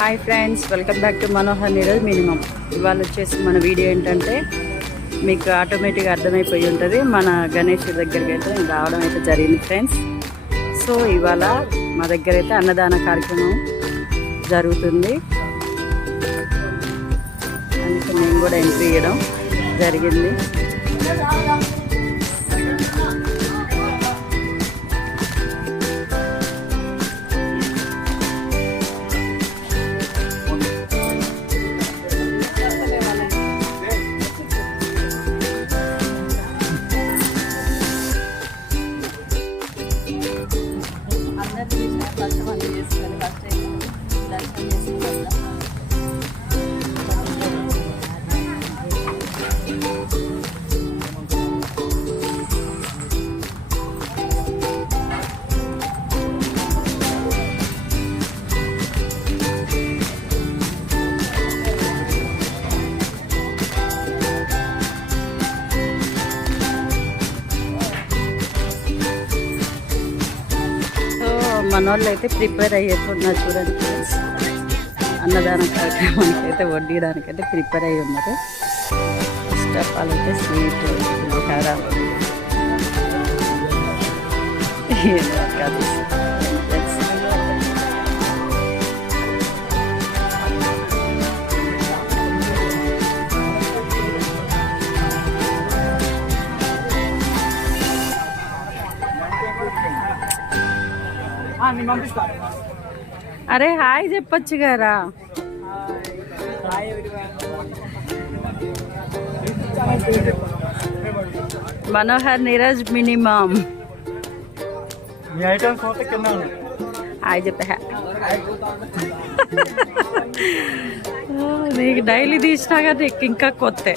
Hi friends, welcome back to Manohar Neeraj minimum. ఇవాళ వచ్చేసి మన వీడియో ఏంటంటే మీకు ఆటోమేటిక్గా అర్థమైపోయి ఉంటుంది. మన గణేష్ దగ్గరికి అయితే రావడం అయితే జరిగింది ఫ్రెండ్స్. సో ఇవాళ మా దగ్గర అయితే అన్నదాన కార్యక్రమం జరుగుతుంది. అందుకే మేము కూడా ఎంట్రీ ఇవ్వడం జరిగింది. మన వాళ్ళు అయితే ప్రిపేర్ అయ్యేస్తున్నారు చూడండి ఫ్రెండ్స్. అన్నదాన కార్యక్రమానికి అయితే వడ్డీయడానికైతే ప్రిపేర్ అయ్యి ఉన్నారు. ఫస్ట్ ఆఫ్ ఆల్ అయితే స్వీట్ పులిహార కాదు. అరే హాయ్ చెప్పొచ్చు గారా. మనోహర్ నీరజ్ మినిమం హాయ్ చెప్పా. నీకు డైలీ తీసినా కదా ఇంకా కొత్త.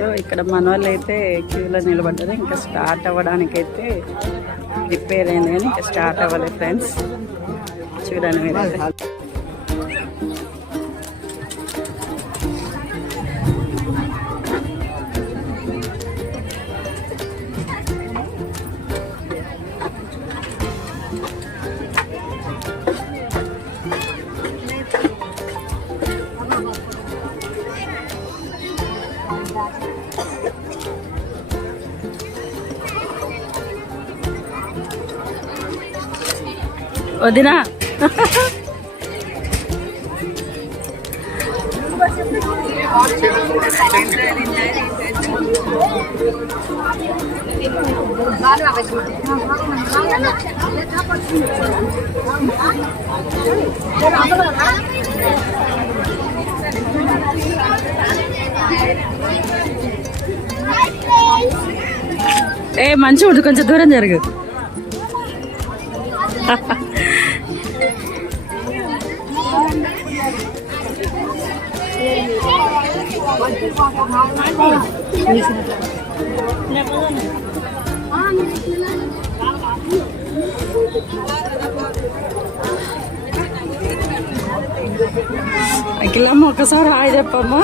సో ఇక్కడ మన వాళ్ళు అయితే క్యూలో నిలబడ్డారు. ఇంకా స్టార్ట్ అవ్వడానికైతే ప్రిపేర్ అయింది కానీ ఇంకా స్టార్ట్ అవ్వలేదు ఫ్రెండ్స్. చూడండి మీరైతే. వదినా ఏ మంచి ఉంటుంది, కొంచెం దూరం జరుగు. అఖిలమ్మ ఒకసారి హాయ్ చెప్పమ్మా.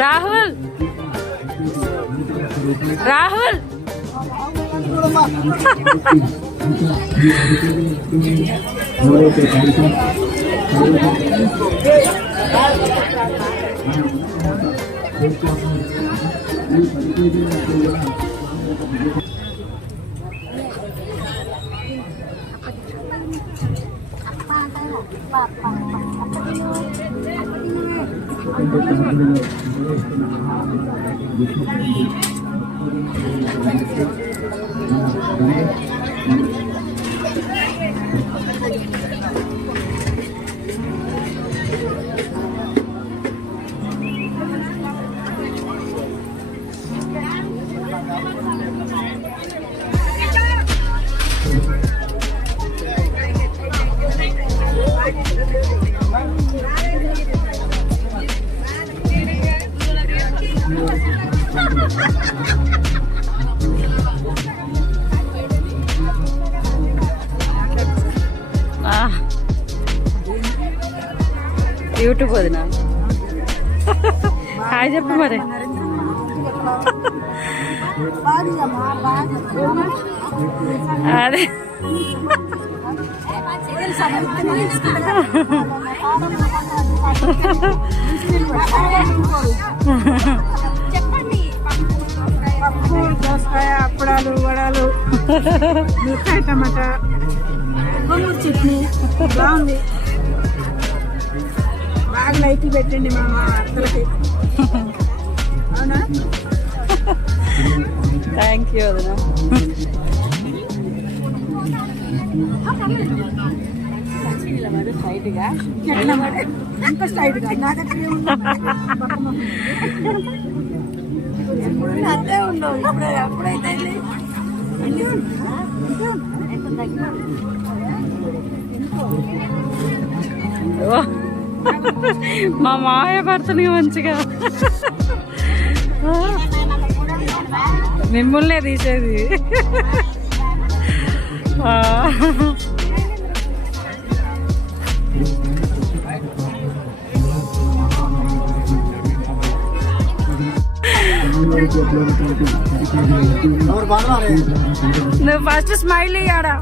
రాహుల్ రాహుల్ యూట్యూబ్ వదినా హాయ్ చెప్పు మరి. అదే దోసకాయ, అప్పడాలు, వడాలు, మిరపకాయ టమాటా, గోంగూర చట్నీ బాగుంది. బాగా లైట్లు పెట్టండి మా అత్తలకి. అవునా? థ్యాంక్ యూ వదినా. ఇంకా స్టైల్గా నా దగ్గర అంతే ఉండవు. ఎప్పుడైతే మా మావయ్య పడుతుంది మంచిగా. మిమ్మల్నే తీసేది. నువ్వు ఫస్ట్ స్మైల్ ఇయ్యాడా.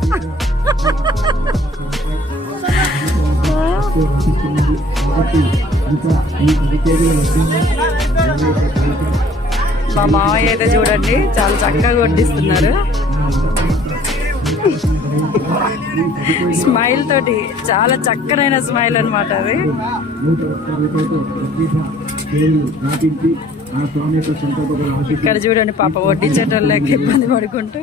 మా మావయ్య అయితే చూడండి చాలా చక్కగా వడ్డిస్తున్నారు. స్మైల్ తోటి, చాలా చక్కనైన స్మైల్ అన్నమాట అది. ఇక్కడ చూడండి పాప వడ్డించేటోళ్ళకి ఇబ్బంది పడుకుంటూ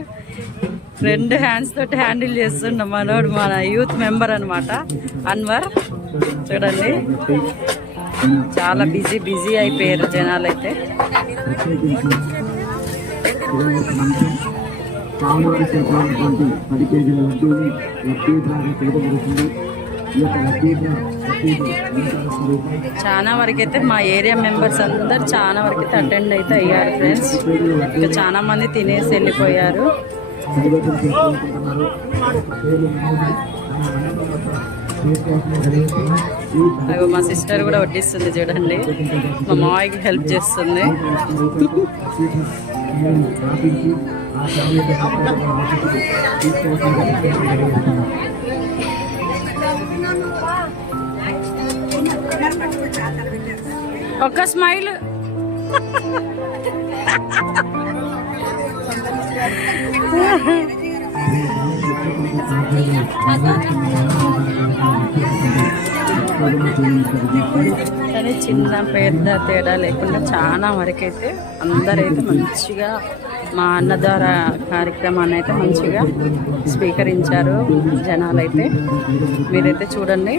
2 హ్యాండ్స్ తోటి హ్యాండిల్ చేస్తుండ మనోడు, మన యూత్ మెంబర్ అనమాట అన్వర్. చూడండి చాలా బిజీ అయిపోయారు జనాలు అయితే. చాలా వరకు అయితే మా ఏరియా మెంబర్స్ అందరు చాలా వరకు అయితే అటెండ్ అయితే అయ్యారు ఫ్రెండ్స్. ఇంకా చాలా మంది తినేసి వెళ్ళిపోయారు. అవి మా సిస్టర్ కూడా వడ్డిస్తుంది చూడండి, మా మావయ్యకి హెల్ప్ చేస్తుంది. ఒక్క స్మైల్. కానీ చిన్న పెద్ద తేడా లేకుండా చాలా వరకైతే అందరైతే మంచిగా మా అన్నదాన కార్యక్రమాన్ని అయితే మంచిగా స్వీకరించారు జనాలైతే. మీరైతే చూడండి.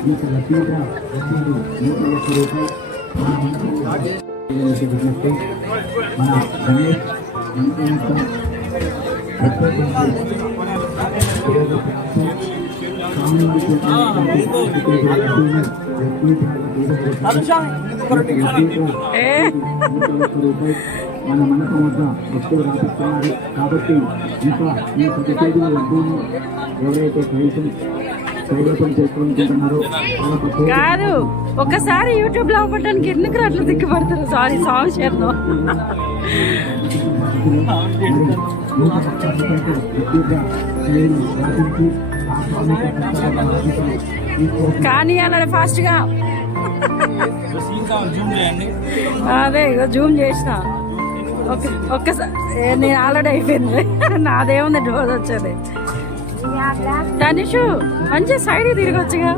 మన మనసు వద్ద భక్తులు రాపిస్తున్నారు కాబట్టి ఇంకా ఈ 10 కేజీల లడ్డూను ఎవరైతే కైవసం చేసుకోవాలనుకుంటున్నారో కాదు, ఒకసారి యూట్యూబ్ లో అవ్వడానికి ఎందుకు అట్లా దిక్కుపడతారు? సారీ సాంగ్ చేద్దాం. కానీ అలా ఫాస్ట్ గా అదే ఇక జూమ్ చేసిన ఒక్కసారి. నేను ఆల్రెడీ అయిపోయింది, నాదేముంది డోర్ వచ్చేది. తనిషు మంచి సైడ్ తిరగొచ్చుగా.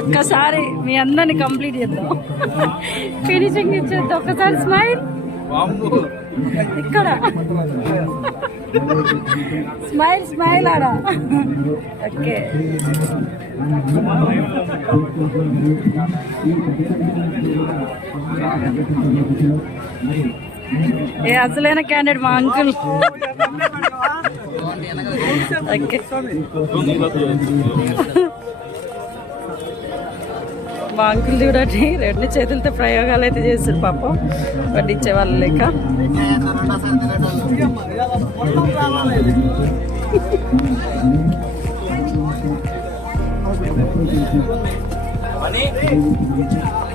ఒక్కసారి మీ అందరిని కంప్లీట్ చేద్దాం, ఫినిషింగ్ ఇచ్చేద్దాం. ఒక్కసారి స్మైల్ ఇక్కడ, స్మైల్ స్మైల్ ఆడా. ఓకే ఏ అసలైన క్యాండిడేట్ మా అంకుల్. ఓకే మా అంకుల్ చూడండి రెండు చేతులతో ప్రయోగాలు అయితే చేస్తారు పాపం వడ్డించే వాళ్ళు లేక.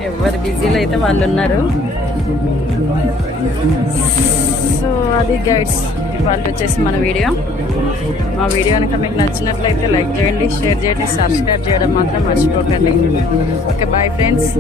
ఎవరు బిజీలో అయితే వాళ్ళు ఉన్నారు. సో అది గైడ్స్ ఇవాళ వచ్చేసి మన వీడియో. మా వీడియో కనుక మీకు నచ్చినట్లయితే లైక్ చేయండి, షేర్ చేయండి, సబ్స్క్రైబ్ చేయడం మాత్రం మర్చిపోకండి. Okay bye friends.